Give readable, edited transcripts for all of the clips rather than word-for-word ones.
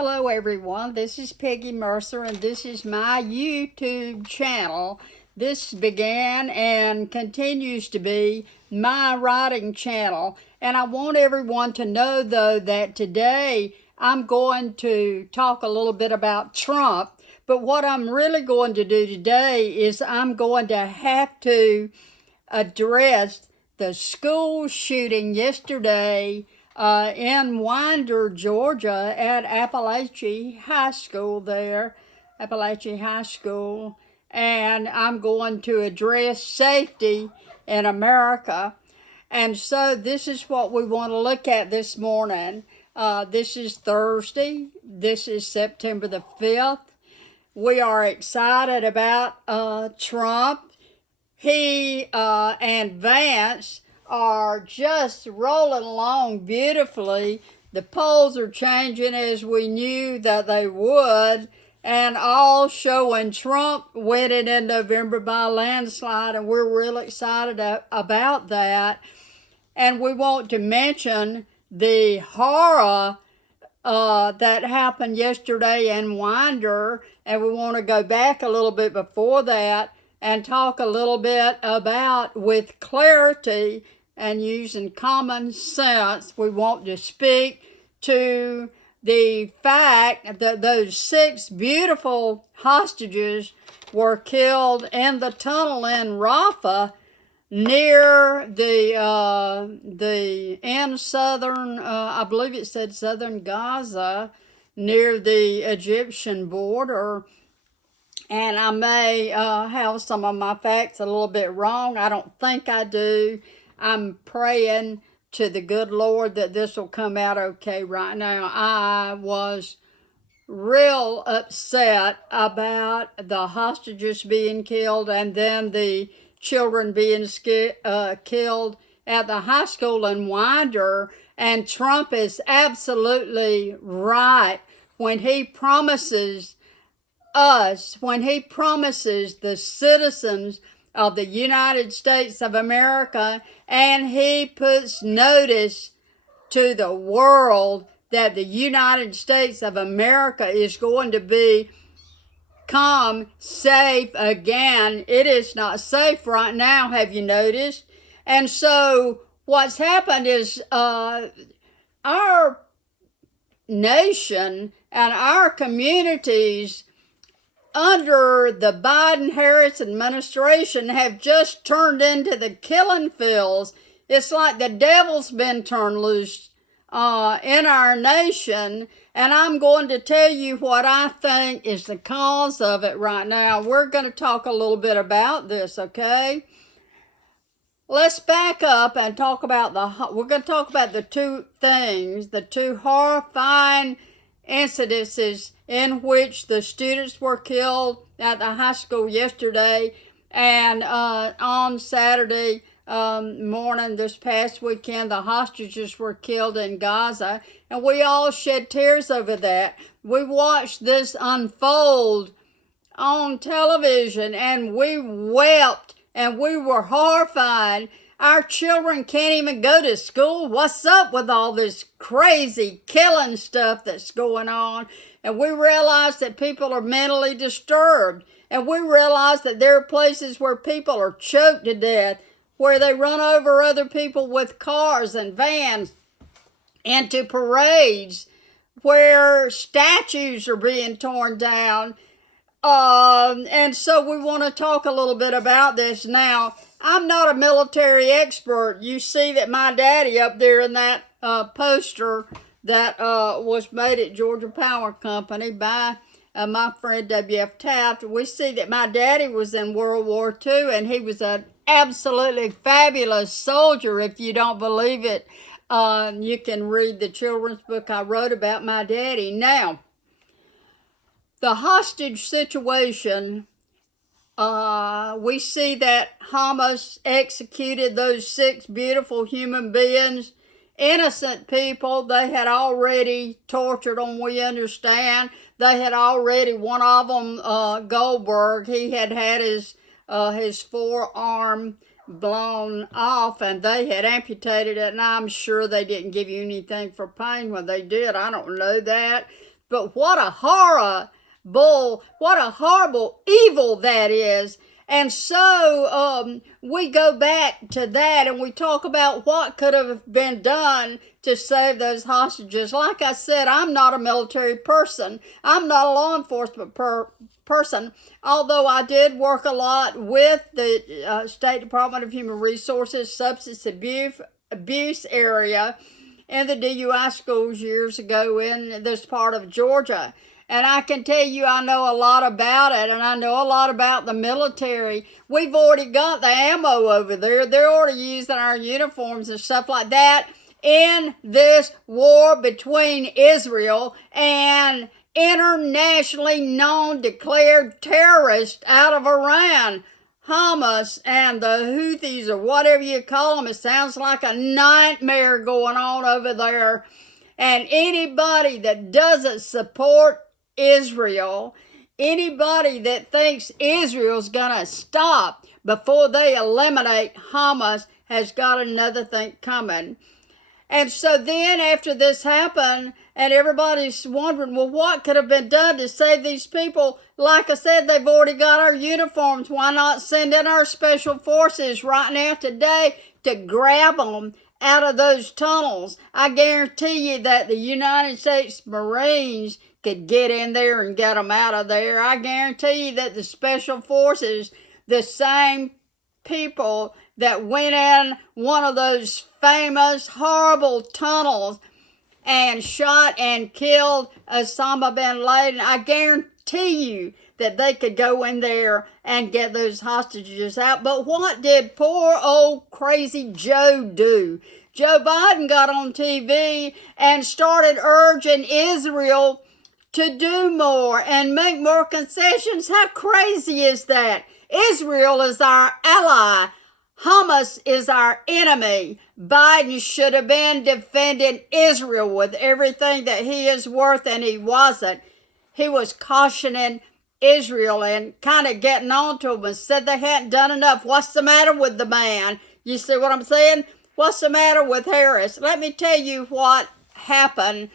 Hello everyone, this is Peggy Mercer and this is my YouTube channel. This began and continues to be my writing channel. And I want everyone to know though that today I'm going to talk a little bit about Trump. But what I'm really going to do today is I'm going to have to address the school shooting yesterday in Winder, Georgia, at Appalachian High School there, Appalachian High School, and I'm going to address safety in America. And so this is what we want to look at this morning. This is Thursday. This is September the 5th. We are excited about Trump. He and Vance are just rolling along beautifully. The polls are changing as we knew that they would, and all showing Trump winning in November by a landslide, and we're really excited about that. And we want to mention the horror that happened yesterday in Winder, and we want to go back a little bit before that and talk a little bit about, with clarity and using common sense, we want to speak to the fact that those 6 beautiful hostages were killed in the tunnel in Rafah near in southern, I believe it said southern Gaza, near the Egyptian border. And I may have some of my facts a little bit wrong. I don't think I do. I'm praying to the good Lord that this will come out okay right now. I was real upset about the hostages being killed and then the children being killed at the high school in Winder. And Trump is absolutely right when he promises the citizens of the United States of America, and he puts notice to the world that the United States of America is going to become safe again. It is not safe right now, have you noticed? And so what's happened is our nation and our communities under the Biden-Harris administration have just turned into the killing fields. It's like the devil's been turned loose in our nation, and I'm going to tell you what I think is the cause of it right now. We're going to talk a little bit about this, okay? Let's back up and talk about we're going to talk about the two things, the two horrifying incidences in which the students were killed at the high school yesterday, and on Saturday morning this past weekend, the hostages were killed in Gaza, and we all shed tears over that. We watched this unfold on television, and we wept, and we were horrified. Our children can't even go to school. What's up with all this crazy killing stuff that's going on? And we realize that people are mentally disturbed. And we realize that there are places where people are choked to death, where they run over other people with cars and vans into parades, where statues are being torn down. And so we want to talk a little bit about this now. I'm not a military expert. You see that my daddy up there in that poster that was made at Georgia Power Company by my friend W.F. Taft. We see that my daddy was in World War II, and he was an absolutely fabulous soldier. If you don't believe it, you can read the children's book I wrote about my daddy. Now, the hostage situation, we see that Hamas executed those 6 beautiful human beings, innocent people. They had already tortured them, we understand. They had already, one of them, Goldberg, he had his forearm blown off, and they had amputated it, and I'm sure they didn't give you anything for pain when they did. I don't know that. But what a what a horrible evil that is. And so we go back to that and we talk about what could have been done to save those hostages. Like I said, I'm not a military person. I'm not a law enforcement person, although I did work a lot with the State Department of Human Resources substance abuse area in the DUI schools years ago in this part of Georgia. And I can tell you, I know a lot about it, and I know a lot about the military. We've already got the ammo over there. They're already using our uniforms and stuff like that in this war between Israel and internationally known declared terrorists out of Iran. Hamas and the Houthis, or whatever you call them. It sounds like a nightmare going on over there. And anybody that doesn't support Israel, anybody that thinks Israel's gonna stop before they eliminate Hamas has got another thing coming. And so then after this happened, and everybody's wondering, well, what could have been done to save these people? Like I said, they've already got our uniforms. Why not send in our special forces right now today to grab them out of those tunnels? I guarantee you that the United States Marines could get in there and get them out of there. I guarantee you that the special forces, the same people that went in one of those famous, horrible tunnels and shot and killed Osama bin Laden, I guarantee you that they could go in there and get those hostages out. But what did poor old crazy Joe do? Joe Biden got on TV and started urging Israel to do more and make more concessions. How crazy is that? Israel is our ally. Hamas is our enemy. Biden should have been defending Israel with everything that he is worth, and he wasn't. He was cautioning Israel and kind of getting on to them and said they hadn't done enough. What's the matter with the man? You see what I'm saying? What's the matter with Harris? Let me tell you what happened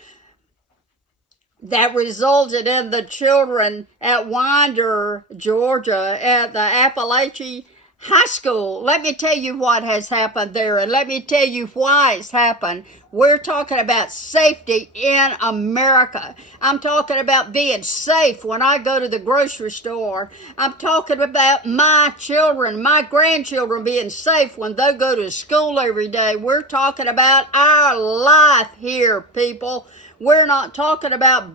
that resulted in the children at Winder, Georgia, at the Appalachian High School. Let me tell you what has happened there, and let me tell you why it's happened. We're talking about safety in America. I'm talking about being safe when I go to the grocery store. I'm talking about my children, my grandchildren being safe when they go to school every day. We're talking about our life here, people. We're not talking about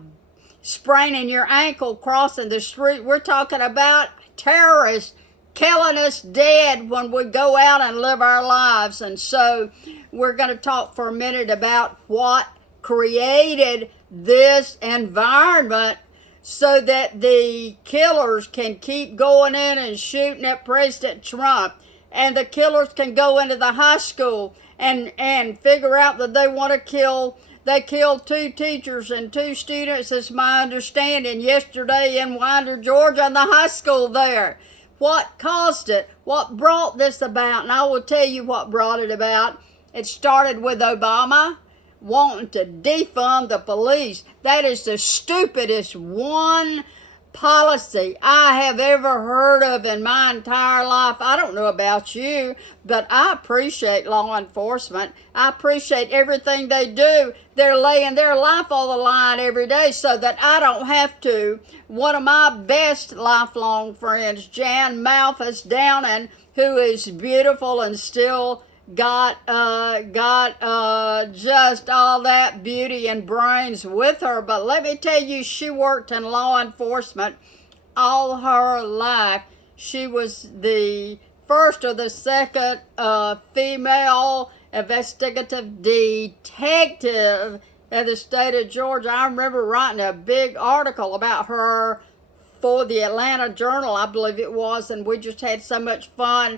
spraining your ankle crossing the street. We're talking about terrorists killing us dead when we go out and live our lives. And so we're going to talk for a minute about what created this environment so that the killers can keep going in and shooting at President Trump. And the killers can go into the high school and figure out that they want to kill. They killed 2 teachers and 2 students, is my understanding, yesterday in Winder, Georgia, in the high school there. What caused it? What brought this about? And I will tell you what brought it about. It started with Obama wanting to defund the police. That is the stupidest one policy I have ever heard of in my entire life. I don't know about you, but I appreciate law enforcement. I appreciate everything they do. They're laying their life on the line every day so that I don't have to. One of my best lifelong friends, Jan Malphus Downing, who is beautiful and still got just all that beauty and brains with her. But let me tell you, she worked in law enforcement all her life. She was the first or the second female investigative detective in the state of Georgia. I remember writing a big article about her for the Atlanta Journal, I believe it was, and we just had so much fun.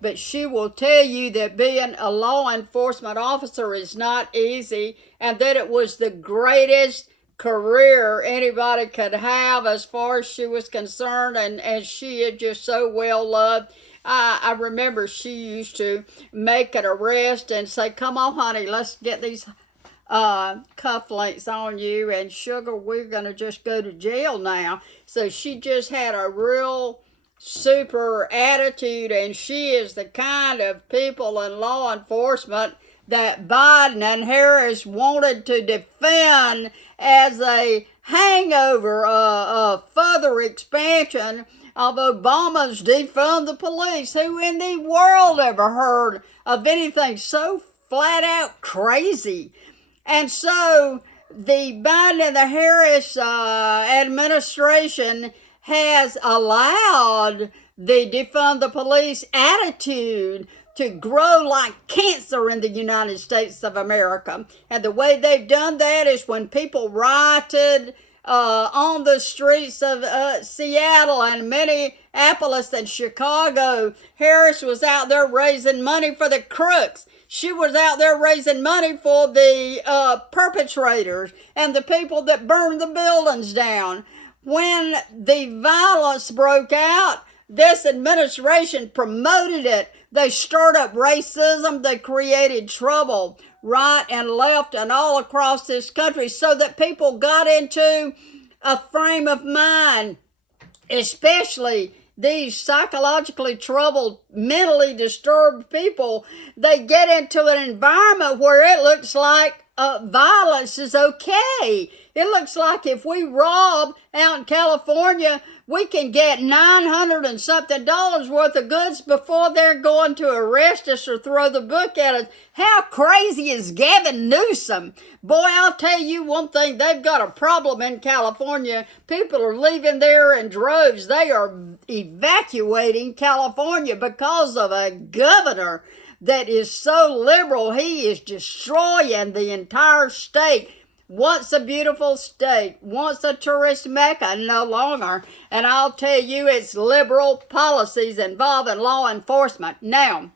But she will tell you that being a law enforcement officer is not easy, and that it was the greatest career anybody could have as far as she was concerned, and she is just so well loved. I remember she used to make an arrest and say, "Come on, honey, let's get these cufflinks on you, and sugar, we're going to just go to jail now. So she just had a real super attitude, and she is the kind of people in law enforcement that Biden and Harris wanted to defend as a hangover, further expansion of Obama's defund the police. Who in the world ever heard of anything so flat out crazy? And so the Biden and the Harris administration has allowed the defund the police attitude to grow like cancer in the United States of America. And the way they've done that is when people rioted on the streets of Seattle and Minneapolis and Chicago, Harris was out there raising money for the crooks. She was out there raising money for the perpetrators and the people that burned the buildings down. When the violence broke out, this administration promoted it. They stirred up racism. They created trouble right and left and all across this country so that people got into a frame of mind, especially these psychologically troubled, mentally disturbed people. They get into an environment where it looks like violence is okay. It looks like if we rob out in California, we can get $900 and something worth of goods before they're going to arrest us or throw the book at us. How crazy is Gavin Newsom? Boy, I'll tell you one thing, they've got a problem in California. People are leaving there in droves. They are evacuating California because of a governor that is so liberal. He is destroying the entire state. Once a beautiful state, once a tourist mecca, no longer. And I'll tell you, it's liberal policies involving law enforcement. Now,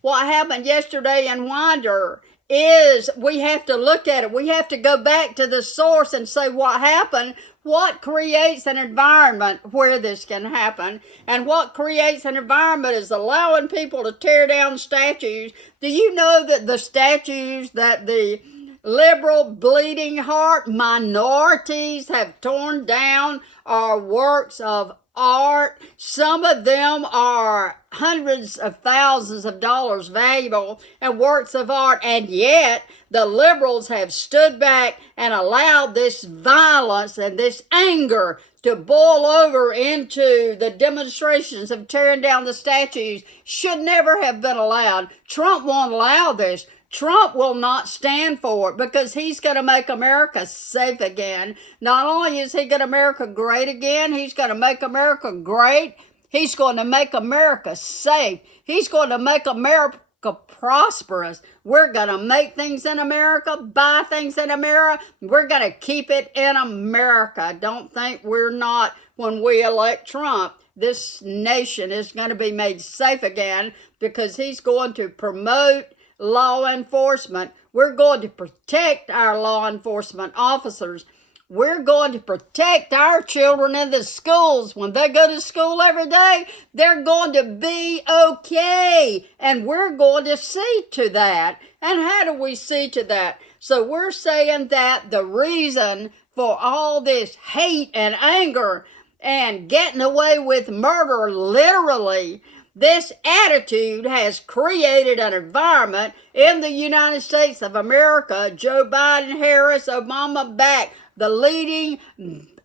what happened yesterday in Winder is we have to look at it. We have to go back to the source and say what happened, what creates an environment where this can happen, and what creates an environment is allowing people to tear down statues. Do you know that the statues that the liberal, bleeding heart minorities have torn down are works of art? Some of them are hundreds of thousands of dollars valuable and works of art, and yet the liberals have stood back and allowed this violence and this anger to boil over into the demonstrations of tearing down the statues. Should never have been allowed. Trump won't allow this. Trump will not stand for it because he's going to make America safe again. Not only is he going to make America great again, he's going to make America great. He's going to make America safe. He's going to make America prosperous. We're going to make things in America, buy things in America. We're going to keep it in America. Don't think we're not when we elect Trump. This nation is going to be made safe again because he's going to promote law enforcement. We're going to protect our law enforcement officers. We're going to protect our children in the schools. When they go to school every day, they're going to be okay. And we're going to see to that. And how do we see to that? So we're saying that the reason for all this hate and anger and getting away with murder, literally, this attitude has created an environment in the United States of America. Joe Biden, Harris, Obama back. The leading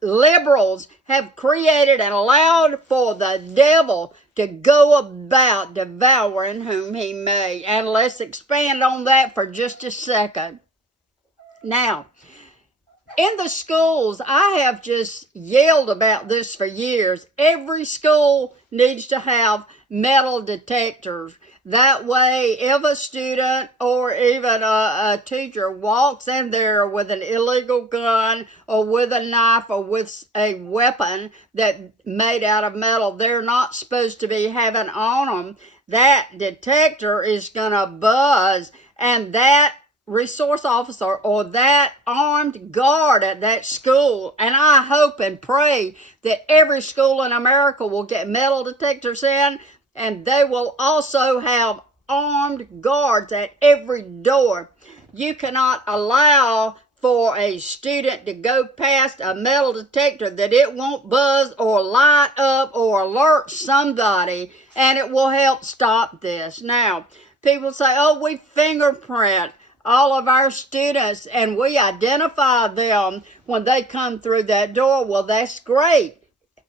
liberals have created and allowed for the devil to go about devouring whom he may. And let's expand on that for just a second. Now, in the schools, I have just yelled about this for years. Every school needs to have metal detectors. That way, if a student or even a teacher walks in there with an illegal gun or with a knife or with a weapon that made out of metal they're not supposed to be having on them, that detector is going to buzz, and that resource officer or that armed guard at that school, and I hope and pray that every school in America will get metal detectors in, and they will also have armed guards at every door. You cannot allow for a student to go past a metal detector that it won't buzz or light up or alert somebody, and it will help stop this. Now, people say, oh, we fingerprint all of our students and we identify them when they come through that door. Well, that's great.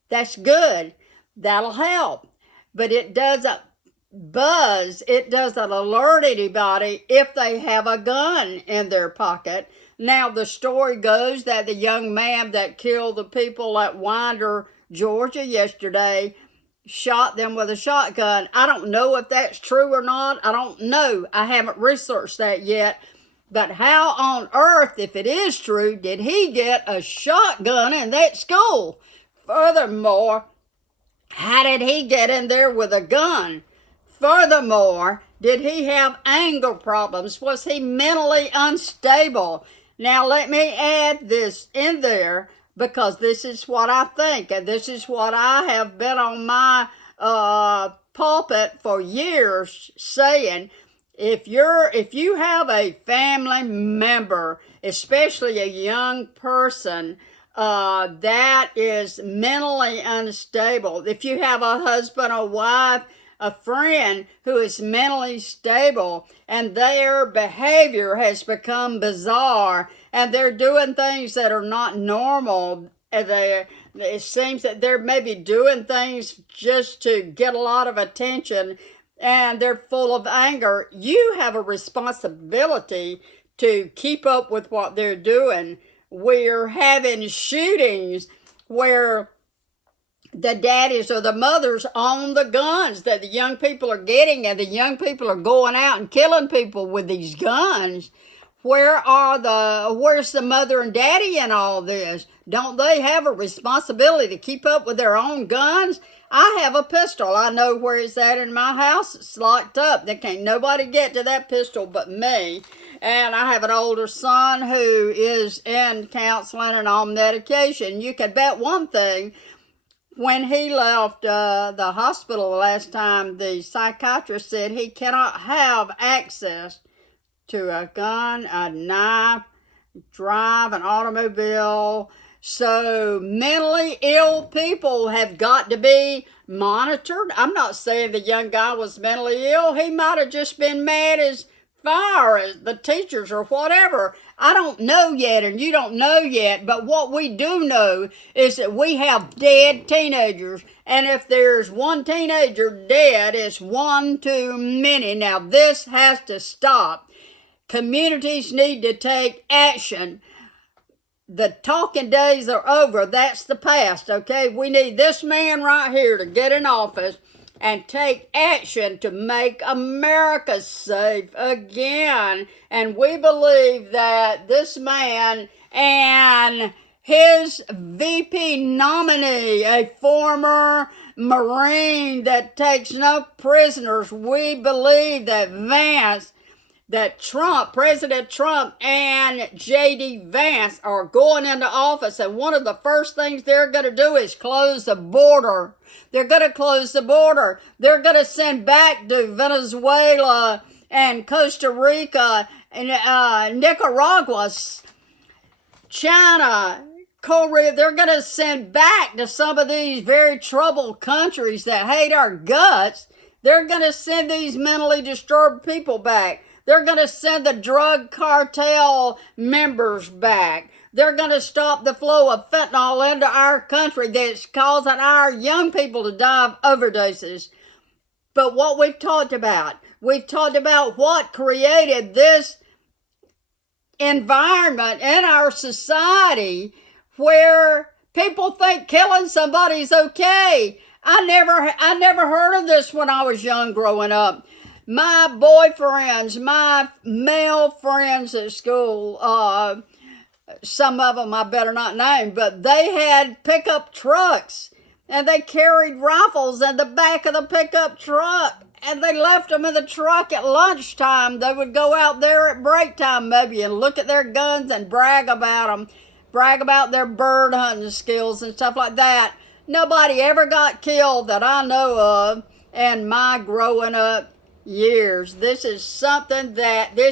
That's good. That'll help. But it doesn't buzz. It doesn't alert anybody if they have a gun in their pocket. Now, the story goes that the young man that killed the people at Winder, Georgia yesterday shot them with a shotgun. I don't know if that's true or not. I don't know. I haven't researched that yet. But how on earth, if it is true, did he get a shotgun in that school? Furthermore, how did he get in there with a gun? Furthermore, did he have anger problems? Was he mentally unstable? Now, let me add this in there because this is what I think, and this is what I have been on my pulpit for years saying. If you have a family member, especially a young person, that is mentally unstable, if you have a husband, a wife, a friend who is mentally stable and their behavior has become bizarre and they're doing things that are not normal, it seems that they're maybe doing things just to get a lot of attention and they're full of anger, you have a responsibility to keep up with what they're doing. We're having shootings where the daddies or the mothers own the guns that the young people are getting, and the young people are going out and killing people with these guns. Where's the mother and daddy in all this? Don't they have a responsibility to keep up with their own guns? I have a pistol. I know where it's at in my house. It's locked up. There can't nobody get to that pistol but me. And I have an older son who is in counseling and on medication. You can bet one thing, when he left the hospital last time, the psychiatrist said he cannot have access to a gun, a knife, drive an automobile. So mentally ill people have got to be monitored. I'm not saying the young guy was mentally ill. He might have just been mad as fire at the teachers or whatever. I don't know yet, and you don't know yet. But what we do know is that we have dead teenagers. And if there's one teenager dead, it's one too many. Now, this has to stop. Communities need to take action. The talking days are over. That's the past, okay? We need this man right here to get in office and take action to make America safe again. And we believe that this man and his VP nominee, a former Marine that takes no prisoners, we believe that President Trump and J.D. Vance are going into office, and one of the first things they're going to do is close the border. They're going to close the border. They're going to send back to Venezuela and Costa Rica and Nicaragua, China, Korea. They're going to send back to some of these very troubled countries that hate our guts. They're going to send these mentally disturbed people back. They're going to send the drug cartel members back. They're going to stop the flow of fentanyl into our country that's causing our young people to die of overdoses. But what we've talked about what created this environment in our society where people think killing somebody's okay. I never heard of this when I was young growing up. My boyfriends, my male friends at school, some of them I better not name, but they had pickup trucks and they carried rifles in the back of the pickup truck and they left them in the truck at lunchtime. They would go out there at break time maybe and look at their guns and brag about them, brag about their bird hunting skills and stuff like that. Nobody ever got killed that I know of in my growing up years. This is something that this